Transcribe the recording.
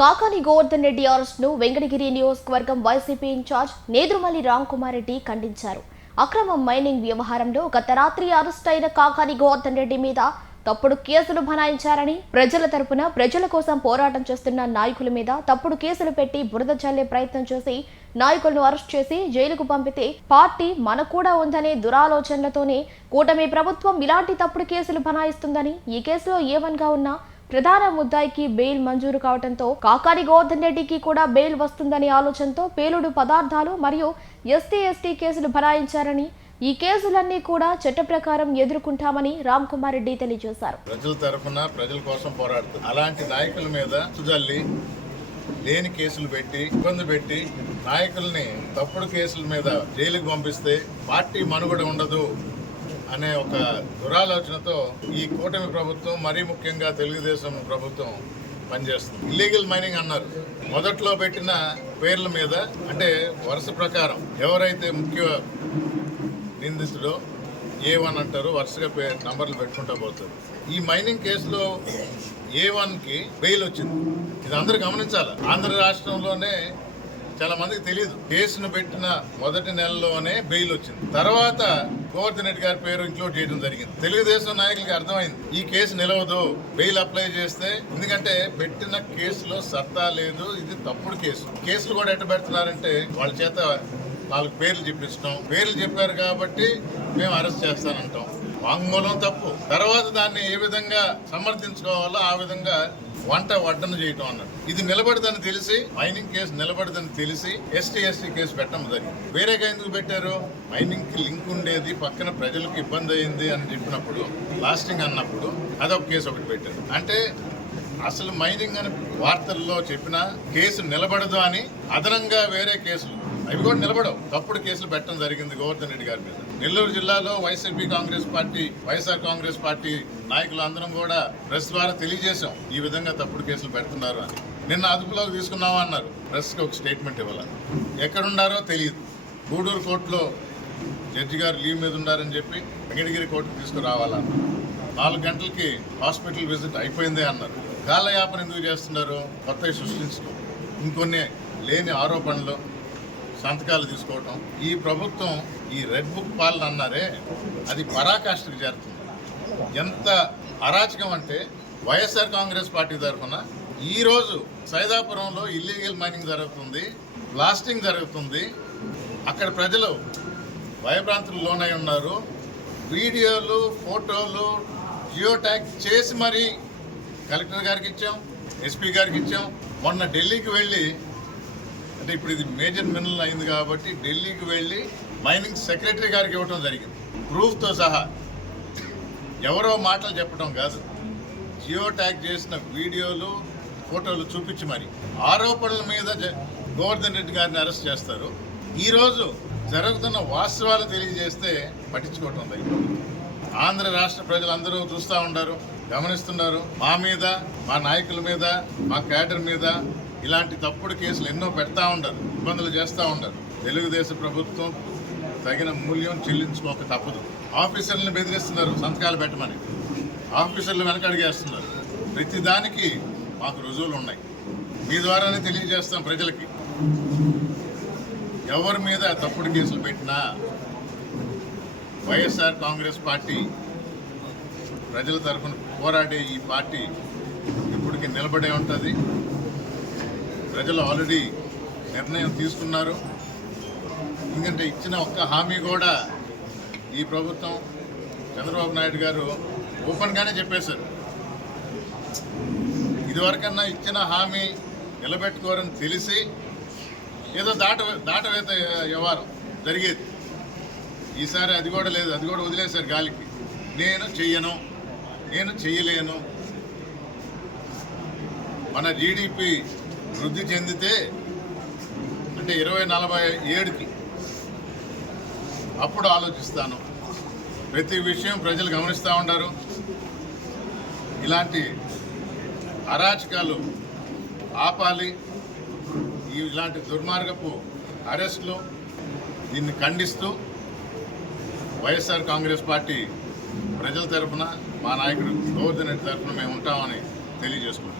కాకాని గోవర్ధన్ రెడ్డి అరెస్ట్ను వెంకటగిరి నియోజకవర్గం YCP incharge Nedurumalli Ram Kumar Reddy ఖండించారు. అక్రమ మైనింగ్ వ్యవహారంలో గత రాత్రి అరెస్ట్ అయిన కాకాని గోవర్ధన్ రెడ్డి మీద తప్పుడు కేసులు బనాయించారని ప్రజల తరపున ప్రజల కోసం పోరాటం చేస్తున్న నాయకుల మీద తప్పుడు కేసులు పెట్టి బురద చల్లే ప్రయత్నం చేసి నాయకులను అరెస్ట్ చేసి జైలుకు పంపితే పార్టీ మన కూడా ఉందనే దురాలోచనలతోనే కూటమి ప్రభుత్వం ఇలాంటి తప్పుడు కేసులు బనాయిస్తుందని ఈ కేసులో ఏవన్గా ఉన్నా ప్రధాన ముద్దాయికి బెయిల్ మంజూరు కావడంతో కాకాని గోవర్ధన్ రెడ్డికి కూడా బెయిల్ వస్తుందనే ఆలోచనతో పేలుడు పదార్థాలు మరియు ఎస్టీ ఎస్టీ కేసులు భరాయించారని ఈ కేసులన్నీ కూడా చట్ట ప్రకారం ఎదుర్కొంటామని రామ్ కుమార్ రెడ్డి తెలియజేశారు. ప్రజల తరఫున ప్రజల కోసం పోరాడుతుంది అలాంటి నాయకుల మీద సుజల్లి లేని కేసులు పెట్టి ఇబ్బంది పెట్టి నాయకుల్ని తప్పుడు కేసుల మీద జైలుకు పంపిస్తే పార్టీ మనుగడ ఉండదు. అనే ఒక దురాలోచనతో ఈ కూటమి ప్రభుత్వం మరీ ముఖ్యంగా తెలుగుదేశం ప్రభుత్వం పనిచేస్తుంది. ఇల్లీగల్ మైనింగ్ అన్నారు. మొదట్లో పెట్టిన పేర్ల మీద అంటే వరుస ప్రకారం ఎవరైతే ముఖ్య నిందితుడో ఏ వన్ అంటారు వరుసగా పే నంబర్లు పెట్టుకుంటా పోతారు. ఈ మైనింగ్ కేసులో ఏ వన్కి బెయిల్ వచ్చింది. ఇది అందరూ గమనించాలి. ఆంధ్ర రాష్ట్రంలోనే చాలా మందికి తెలియదు కేసును పెట్టిన మొదటి నెలలోనే బెయిల్ వచ్చింది. తర్వాత గోవర్ధన్ రెడ్డి గారి పేరు ఇంక్లూడ్ చేయడం జరిగింది. తెలుగుదేశం నాయకులకి అర్థమైంది. ఈ కేసు నిలవదు. బెయిల్ అప్లై చేస్తే ఎందుకంటే పెట్టిన కేసులో సత్తా లేదు. ఇది తప్పుడు కేసు. కేసులు కూడా ఎట్ట పెడుతున్నారంటే వాళ్ళ చేత వాళ్ళకి పేర్లు చెప్పించడం పేర్లు చెప్పారు కాబట్టి మేము అరెస్ట్ చేస్తానంటాం. వాంగ్మూలం తప్పు. తర్వాత దాన్ని ఏ విధంగా సమర్థించుకోవాలో ఆ విధంగా వంట వడ్డన చేయటం అన్నాడు. ఇది నిలబడదని తెలిసి మైనింగ్ కేసు నిలబడదని తెలిసి ఎస్టీ ఎస్టీ కేసు పెట్టడం జరిగింది. వేరేగా ఎందుకు పెట్టారు? మైనింగ్కి లింక్ ఉండేది పక్కన ప్రజలకు ఇబ్బంది అయింది అని చెప్పినప్పుడు లాస్టింగ్ అన్నప్పుడు అదొక కేసు ఒకటి పెట్టారు. అంటే అసలు మైనింగ్ అని వార్తల్లో చెప్పిన కేసు నిలబడదు అని అదనంగా వేరే కేసులు అవి కూడా నిలబడవు. తప్పుడు కేసులు పెట్టడం జరిగింది గోవర్ధన్ రెడ్డి గారి మీద. నెల్లూరు జిల్లాలో YCP Congress party YSR Congress party నాయకులు అందరం కూడా ప్రెస్ ద్వారా తెలియజేశాం ఈ విధంగా తప్పుడు కేసులు పెడుతున్నారు అని. నిన్న అదుపులోకి తీసుకున్నామా అన్నారు. ప్రెస్కి ఒక స్టేట్మెంట్ ఇవ్వాలి ఎక్కడున్నారో తెలియదు. గూడూరు కోర్టులో జడ్జి గారు లీవ్ మీద ఉన్నారని చెప్పి వెంకటగిరి కోర్టుకు తీసుకురావాలన్నారు నాలుగు గంటలకి హాస్పిటల్ విజిట్ అయిపోయిందే అన్నారు. కాలయాపన ఎందుకు చేస్తున్నారు? కొత్తవి సృష్టించడం. ఇంకొన్ని లేని ఆరోపణలు. సంతకాలు తీసుకోవటం. ఈ ప్రభుత్వం ఈ రెడ్ బుక్ పాలన అన్నారే అది పరాకాష్ఠకు చేరుతుంది. ఎంత అరాచకం అంటే వైఎస్ఆర్ కాంగ్రెస్ పార్టీ తరఫున ఈరోజు సైదాపురంలో ఇల్లీగల్ మైనింగ్ జరుగుతుంది బ్లాస్టింగ్ జరుగుతుంది. అక్కడ ప్రజలు భయభ్రాంతులు లోనై ఉన్నారు. వీడియోలు ఫోటోలు జియో ట్యాగ్ చేసి మరీ కలెక్టర్ గారికి ఇచ్చాం ఎస్పీ గారికి ఇచ్చాం. మొన్న ఢిల్లీకి వెళ్ళి అంటే ఇప్పుడు ఇది మేజర్ మినరల్ అయింది కాబట్టి ఢిల్లీకి వెళ్ళి మైనింగ్ సెక్రటరీ గారికి ఇవ్వడం జరిగింది. ప్రూఫ్తో సహా. ఎవరో మాటలు చెప్పడం కాదు. జియో ట్యాగ్ చేసిన వీడియోలు ఫోటోలు చూపించి మరి. ఆరోపణల మీద గోవర్ధన్ రెడ్డి గారిని అరెస్ట్ చేస్తారు. ఈరోజు జరుగుతున్న వాస్తవాలు తెలియజేస్తే పట్టించుకోవటం లేదు. ఆంధ్ర రాష్ట్ర ప్రజలందరూ చూస్తూ ఉంటారు గమనిస్తున్నారు. మా మీద మా నాయకుల మీద మా క్యాడర్ మీద ఇలాంటి తప్పుడు కేసులు ఎన్నో పెడతా ఉండరు ఇబ్బందులు చేస్తూ ఉండరు. తెలుగుదేశం ప్రభుత్వం తగిన మూల్యం చెల్లించుకోక తప్పదు. ఆఫీసర్లను బెదిరిస్తున్నారు సంతకాలు పెట్టమని. ఆఫీసర్లు వెనకడిగేస్తున్నారు ప్రతి దానికి మాకు రుజువులు ఉన్నాయి. మీ ద్వారానే తెలియజేస్తాం ప్రజలకి. ఎవరి మీద తప్పుడు కేసులు పెట్టినా వైఎస్ఆర్ కాంగ్రెస్ పార్టీ ప్రజల తరఫున పోరాడే ఈ పార్టీ ఇప్పటికీ నిలబడే ఉంటుంది. ప్రజలు ఆల్రెడీ నిర్ణయం తీసుకున్నారు. ఎందుకంటే ఇచ్చిన ఒక్క హామీ కూడా ఈ ప్రభుత్వం చంద్రబాబు నాయుడు గారు ఓపెన్గానే చెప్పేశారు. ఇదివరకన్నా ఇచ్చిన హామీ నిలబెట్టుకోరని తెలిసి ఏదో దాట దాటవేత వ్యవహారం జరిగేది. ఈసారి అది కూడా లేదు అది కూడా వదిలేశారు గాలికి. నేను చెయ్యను నేను చెయ్యలేను. మన జీడిపి వృద్ధి చెందితే అంటే ఇరవై నలభై ఏడుకి అప్పుడు ఆలోచిస్తాను. ప్రతి విషయం ప్రజలు గమనిస్తూ ఉంటారు ఇలాంటి అరాచకాలు ఆపాలి. ఈ ఇలాంటి దుర్మార్గపు అరెస్ట్లు దీన్ని ఖండిస్తూ వైఎస్ఆర్ కాంగ్రెస్ పార్టీ ప్రజల తరఫున మా నాయకుడు గోవర్ధన్ రెడ్డి తరఫున మేము ఉంటామని తెలియజేసుకుంటున్నాం.